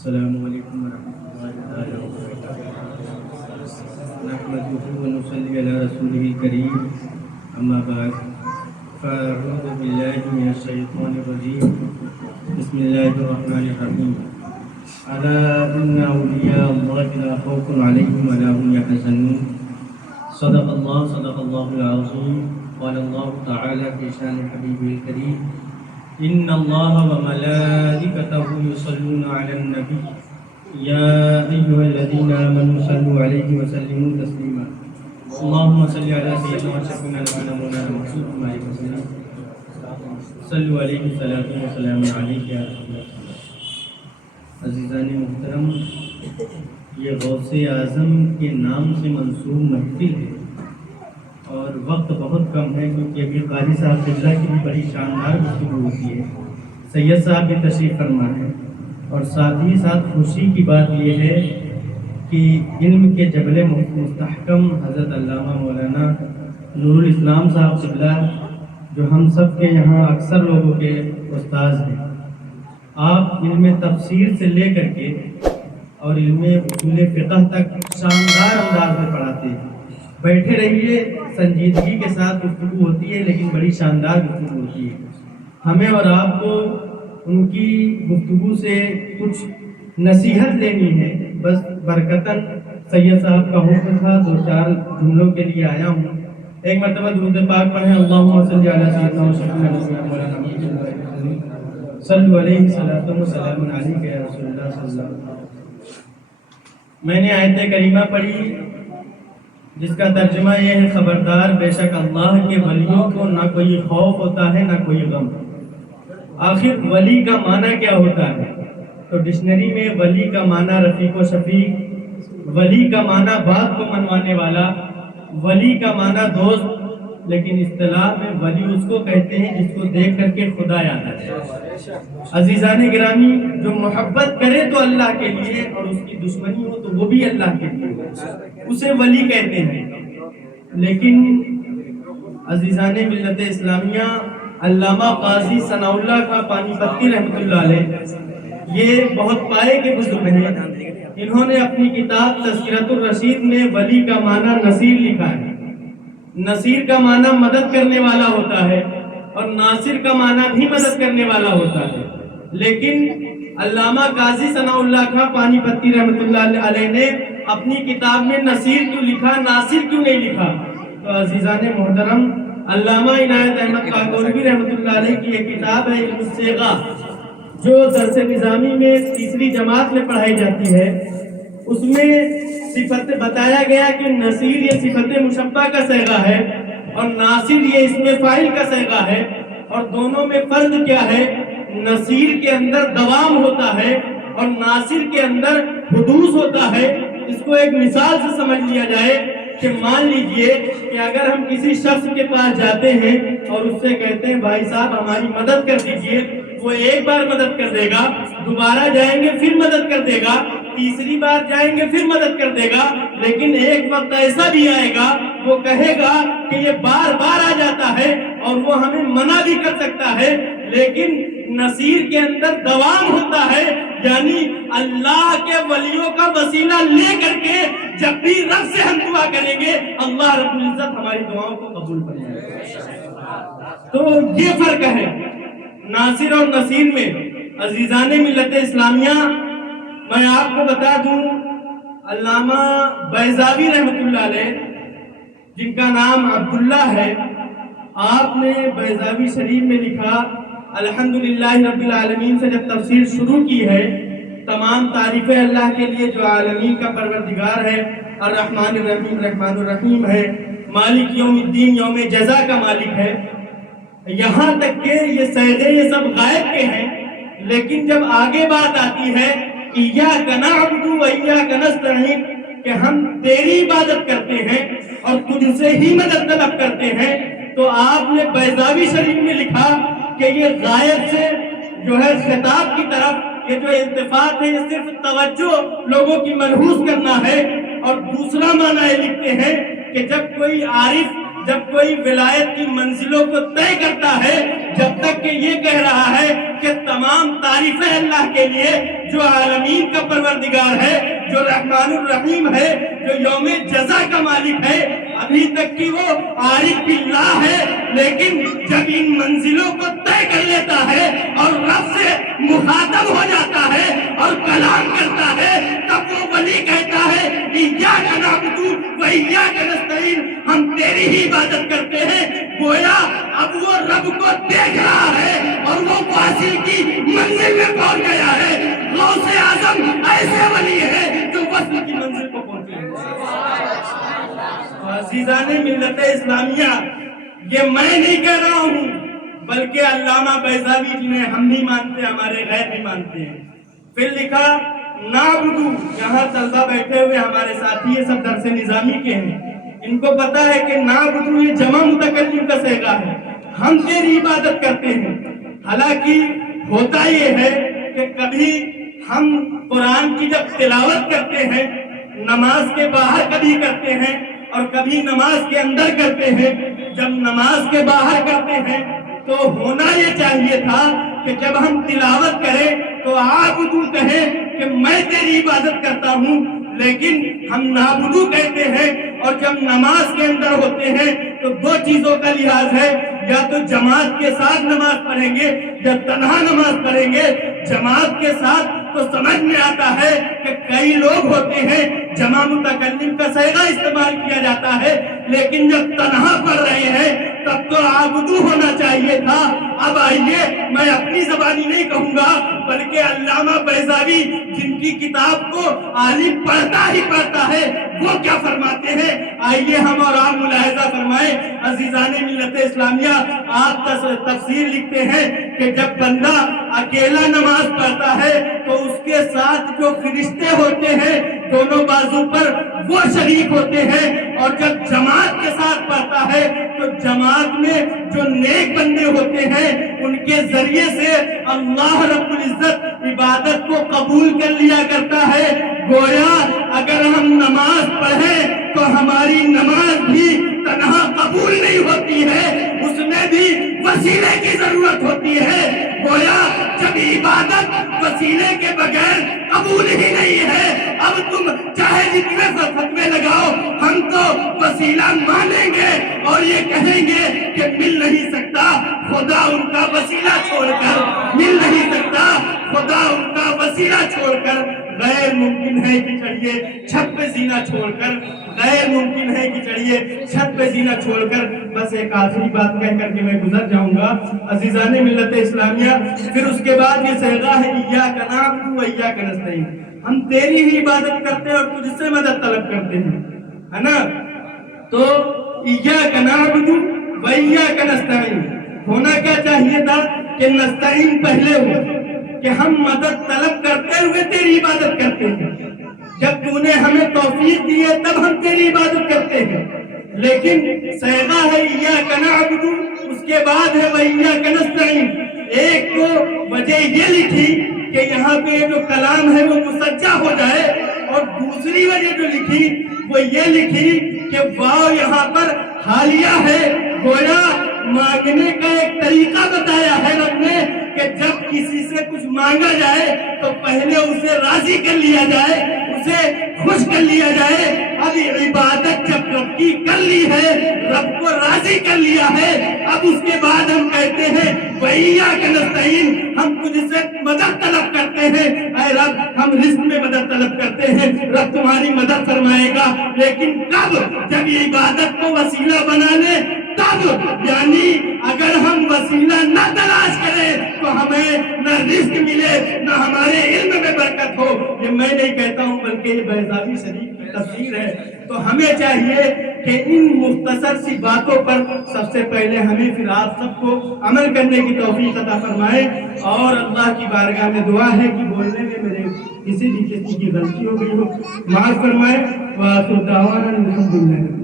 السلام علیکم ورحمۃ اللہ تعالیٰ وبرکاتہ۔ نحمدہ ونصلی علی رسولہ الکریم، اما بعد فاعوذ باللہ من الشیطان الرجیم، بسم اللہ الرحمن الرحیم۔ الا ان اولیاء اللہ لا خوف علیہم ولا هم یحزنون۔ صدق اللہ العظیم۔ قال اللہ تعالی فی شان حبیبہ الکریم، ان اللہ وملائکتہ یصلون علی النبی یا ایھا الذین آمنوا صلوا علیہ وسلموا تسلیما۔ اللہم صلی علی سیدنا وشفیعنا مولانا محمد علیہ وسلم، صلوا علیہ صلاۃ و سلام علیک یا رسول اللہ۔ عزیزان محترم، یہ غوث اعظم کے نام سے منسوب محفل ہے اور وقت بہت کم ہے، کیونکہ ابھی قاری صاحب قبلہ کی بھی بڑی شاندار گفتگو ہوتی ہے، سید صاحب بھی تشریف فرما ہے، اور ساتھ ہی ساتھ خوشی کی بات یہ ہے کہ علم کے جبل مستحکم حضرت علامہ مولانا نور الاسلام صاحب قبلہ، جو ہم سب کے یہاں اکثر لوگوں کے استاذ ہیں، آپ علم تفسیر سے لے کر کے اور علم اصول فقہ تک شاندار انداز میں پڑھاتے ہیں۔ بیٹھے رہیے، سنجیدگی کے ساتھ گفتگو ہوتی ہے، لیکن بڑی شاندار گفتگو ہوتی ہے۔ ہمیں اور آپ کو ان کی گفتگو سے کچھ نصیحت لینی ہے، بس برکتاً سید صاحب کا حکم تھا، دو چار جملوں کے لیے آیا ہوں۔ ایک مرتبہ درود پاک پڑھیں، اللہم صلی علی سیدنا وشفیعنا مولانا محمد صلو علیہ صلاۃ و سلام علیک یا رسول اللہ صلی اللہ علیہ وسلم۔ میں نے آیت کریمہ پڑھی جس کا ترجمہ یہ ہے، خبردار بے شک اللہ کے ولیوں کو نہ کوئی خوف ہوتا ہے نہ کوئی غم۔ آخر ولی کا معنی کیا ہوتا ہے؟ تو ڈکشنری میں ولی کا معنی رفیق و شفیق، ولی کا معنی بات کو منوانے والا، ولی کا معنی دوست، لیکن اصطلاح میں ولی اس کو کہتے ہیں جس کو دیکھ کر کے خدا یاد آ جائے۔ عزیزان گرامی، جو محبت کرے تو اللہ کے لیے اور اس کی دشمنی ہو تو وہ بھی اللہ کے لیے، اسے ولی کہتے ہیں۔ لیکن عزیزان ملت اسلامیہ، علامہ قاضی ثناء اللہ خان پانی پتی رحمۃ اللہ علیہ، یہ بہت پائے کے بزرگ ہیں۔ انہوں نے اپنی کتاب تذکرۃ الرشید میں ولی کا معنی نصیر لکھا ہے۔ نصیر کا معنی مدد کرنے والا ہوتا ہے اور ناصر کا معنی بھی مدد کرنے والا ہوتا ہے، لیکن علامہ قاضی ثناء اللہ خان پانی پتی رحمۃ اللہ علیہ نے اپنی کتاب میں نصیر کیوں لکھا، ناصر کیوں نہیں لکھا؟ تو عزیزان محترم، علامہ عنایت احمد کاکوروی رحمۃ اللہ علیہ کی ایک کتاب ہے علم الصیغہ، جو درس نظامی میں تیسری جماعت میں پڑھائی جاتی ہے، اس میں صفت بتایا گیا کہ نصیر یہ صفت مشبہ کا صیغہ ہے اور ناصر یہ اسم فاعل کا صیغہ ہے، اور دونوں میں فرق کیا ہے؟ نصیر کے اندر دوام ہوتا ہے اور ناصر کے اندر حدوث ہوتا ہے۔ اس کو ایک مثال سے سمجھ لیا جائے کہ مان لیجئے کہ اگر ہم کسی شخص کے پاس جاتے ہیں اور اس سے کہتے ہیں بھائی صاحب ہماری مدد کر دیجئے، وہ ایک بار مدد کر دے گا، دوبارہ جائیں گے پھر مدد کر دے گا، تیسری بار جائیں گے پھر مدد کر دے گا، لیکن ایک وقت ایسا بھی آئے گا وہ کہے گا کہ یہ بار بار آ جاتا ہے اور وہ ہمیں منع بھی کر سکتا ہے، لیکن نصیر کے اندر دوام ہوتا ہے، یعنی اللہ کے ولیوں کا وسیلہ لے کر کے جب بھی رب سے ہم دعا کریں گے اللہ رب العزت ہماری دعاؤں کو قبول فرمائے گا۔ تو یہ فرق ہے ناصر اور نصیر میں۔ عزیزان ملت اسلامیہ، میں آپ کو بتا دوں، علامہ بیضاوی رحمۃ اللہ علیہ، جن کا نام عبداللہ ہے، آپ نے بیضاوی شریف میں لکھا، الحمدللہ رب العالمین سے جب تفسیر شروع کی ہے، تمام تعریفیں اللہ کے لیے جو عالمین کا پروردگار ہے، الرحمن الرحیم، رحمان الرحیم ہے، مالک یوم الدین، یوم جزا کا مالک ہے، یہاں تک کہ یہ صیغے یہ سب غائب کے ہیں، لیکن جب آگے بات آتی ہے ایاک نعبد و ایاک نستعین، کہ ہم تیری عبادت کرتے ہیں اور تجھ سے ہی مدد طلب کرتے ہیں، تو آپ نے بیضاوی شریف میں لکھا کہ یہ غائب سے جو ہے خطاب کی طرف یہ جو التفات ہے یہ صرف توجہ لوگوں کی ملحوظ کرنا ہے، اور دوسرا معنی یہ لکھتے ہیں کہ جب کوئی عارف، جب کوئی ولایت کی منزلوں کو طے کرتا ہے، جب تک کہ یہ کہہ رہا ہے کہ تمام تعریفیں اللہ کے لیے جو عالمین کا پروردگار ہے، جو رحمان الرحیم ہے، جو یوم جزا کا مالک ہے، ابھی تک کہ وہ عارف باللہ ہے، لیکن جب ان منزلوں کو طے کر لیتا ہے اور رب سے مخاطب ہو جاتا ہے اور کلام کرتا ہے، تب وہ ولی کہتا ہے ایاک نعبد و ایاک نستعین، ہم تیری ہی عبادت کرتے ہیں۔ گویا اب وہ رب کو دیکھ رہا ہے اور وہ واصل کی منزل میں پہنچ گیا ہے۔ غوث اعظم ایسے ولی ہے جو وصل کی منزل کو پہنچے ہیں۔ عزیزان ملت اسلامیہ، یہ میں نہیں کہہ رہا ہوں، بلکہ علامہ بیضاوی جنہیں ہم نہیں مانتے، ہمارے غیر بھی مانتے ہیں۔ پھر لکھا نعبدو، یہاں طلبہ بیٹھے ہوئے ہمارے ساتھی، یہ سب درس نظامی کے ہیں، ان کو پتا ہے کہ نعبدو یہ جمع متکلم کا صیغہ ہے، ہم تیری عبادت کرتے ہیں۔ حالانکہ ہوتا یہ ہے کہ کبھی ہم قرآن کی جب تلاوت کرتے ہیں، نماز کے باہر کبھی کرتے ہیں اور کبھی نماز کے اندر کرتے ہیں۔ جب نماز کے باہر کرتے ہیں تو ہونا یہ چاہیے تھا کہ جب ہم تلاوت کریں تو عابدو کہیں کہ میں تیری عبادت کرتا ہوں، لیکن ہم نعبدو کہتے ہیں۔ اور جب نماز کے اندر ہوتے ہیں تو دو چیزوں کا لحاظ ہے، یا تو جماعت کے ساتھ نماز پڑھیں گے یا تنہا نماز پڑھیں گے۔ جماعت کے ساتھ تو سمجھ میں آتا ہے کہ کئی لوگ ہوتے ہیں، جمع متکلم کا صیغہ استعمال کیا جاتا ہے، لیکن جب تنہا پڑھ رہے ہیں تب تو عابدو ہونا چاہیے تھا۔ اب آئیے، میں اپنی زبانی نہیں کہوں گا، بلکہ علامہ بیضاوی جن کی کتاب کو عالم پڑھتا ہی پڑھتا ہے، وہ کیا فرماتے ہیں، آئیے ہم اور آپ ملاحظہ فرمائیں۔ عزیزان ملت اسلامیہ، آپ تفسیر لکھتے ہیں کہ جب بندہ اکیلا نماز پڑھتا ہے تو اس کے ساتھ جو فرشتے ہوتے ہیں دونوں بازو پر وہ شریک ہوتے ہیں، اور جب جماعت کے ساتھ پڑھتا ہے تو جماعت میں جو نیک بندے ہوتے ہیں ان کے ذریعے سے اللہ رب العزت عبادت کو قبول کر لیا کرتا ہے۔ گویا اگر ہم نماز پڑھیں تو ہماری نماز بھی تنہا قبول نہیں ہوتی ہے، اس میں بھی وسیلے کی ضرورت ہوتی ہے۔ گویا جب عبادت وسیلے کے بغیر قبول ہی نہیں ہے، اب تم چاہے جتنے فتوے لگاؤ، ہم تو وسیلہ مانیں گے اور یہ کہیں گے کہ مل نہیں سکتا خدا ان کا وسیلہ چھوڑ کر، مل نہیں سکتا خدا ان کا وسیلہ چھوڑ کر۔ غیر ممکن ہے کہ چڑھیے چھت پہ زینہ چھوڑ کر، غیر ممکن ہے کہ چڑھیے چھت پہ زینہ چھوڑ کر۔ بس ایک آخری بات کہہ کر کے میں گزر جاؤں گا۔ عزیزان ملت اسلامیہ، پھر اس کے بعد یہ صیغہ ہے ایاک نعبد و ایاک نستعین، ہم تیری ہی عبادت کرتے ہیں اور تجھ سے مدد طلب کرتے ہیں، ہے نا؟ تو ایاک نعبد و ایاک نستعین ہونا کیا چاہیے تھا کہ نستعین پہلے ہو، کہ ہم مدد طلب کرتے ہوئے تیری عبادت کرتے ہیں۔ جب تو نے ہمیں توفیق دی ہے تب ہم تیری عبادت کرتے ہیں، لیکن صیغہ ہے ایاک نعبد، اس کے بعد ہے وایاک نستعین۔ ایک تو وجہ یہ لکھی کہ یہاں پہ جو کلام ہے وہ مسجع ہو جائے، اور دوسری وجہ جو لکھی وہ یہ لکھی کہ واو یہاں پر حالیہ ہے۔ گویا مانگنے کا ایک طریقہ بتایا ہے رب نے کہ جب کسی سے کچھ مانگا جائے تو پہلے اسے راضی کر لیا جائے، اسے خوش کر لیا جائے۔ اب عبادت جب رب کی کر لی ہے، رب کو راضی کر لیا ہے، اب اس کے بعد ہم کہتے ہیں وایاک نستعین، ہم تجھ سے مدد طلب کرتے ہیں۔ اے رب، ہم رزق میں مدد طلب کرتے ہیں، رب تمہاری مدد فرمائے گا، لیکن کب؟ جب یہ عبادت کو وسیلہ بنا لے تب۔ یعنی اگر ہم وسیلہ نہ تلاش کریں تو ہمیں نہ رزق ملے نہ ہمارے علم میں برکت ہو۔ یہ میں نہیں کہتا ہوں بلکہ یہ بیضاوی شریف کی تفسیر ہے۔ تو ہمیں چاہیے کہ ان مختصر سی باتوں پر سب سے پہلے ہمیں، پھر آپ سب کو عمل کرنے کی توفیق عطا فرمائے، اور اللہ کی بارگاہ میں دعا ہے کہ بولنے میں میرے کسی بھی قسم کی غلطی ہو گئی ہو معاف فرمائے۔ وآخر دعوانا الحمدللہ۔